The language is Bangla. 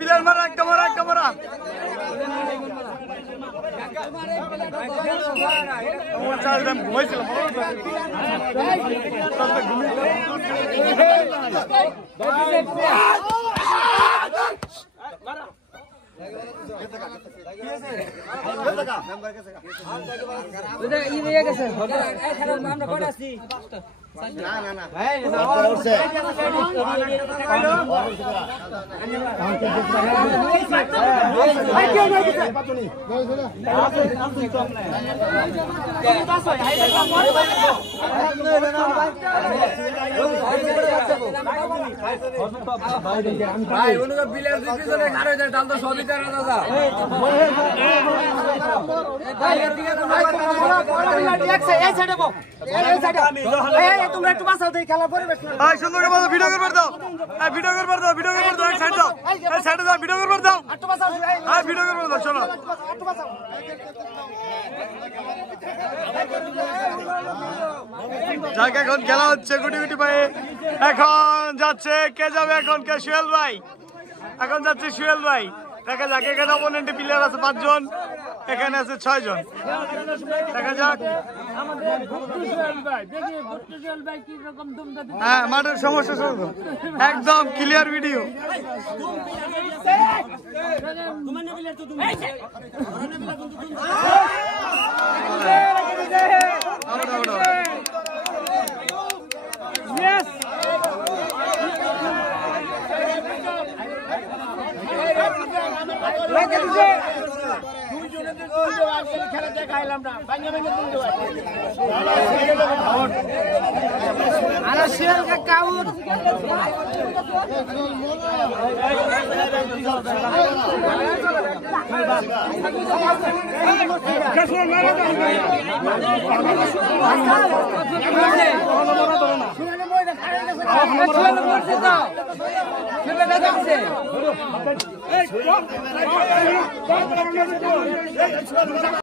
Bilal marah, kamera. এখন খেলা হচ্ছে গুটি গুটি পায়ে। এখন যাচ্ছে কে যাবে, এখন কে? সুহেল ভাই এখন যাচ্ছে। সুহেল ভাই দেখা যাক। এখানে অপোনেন্টে প্লেয়ার আছে 5 জন, এখানে আছে 6 জন। দেখা যাক। হ্যাঁ, মাঠের সমস্যা একদম ক্লিয়ার ভিডিও।